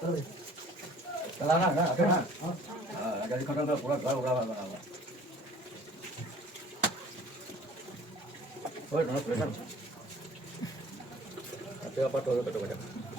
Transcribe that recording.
चला ना ना आता ना jadi खत्म कर पूरा घर उड़ा बना हुआ ओए ना प्रेशर apa apa tuh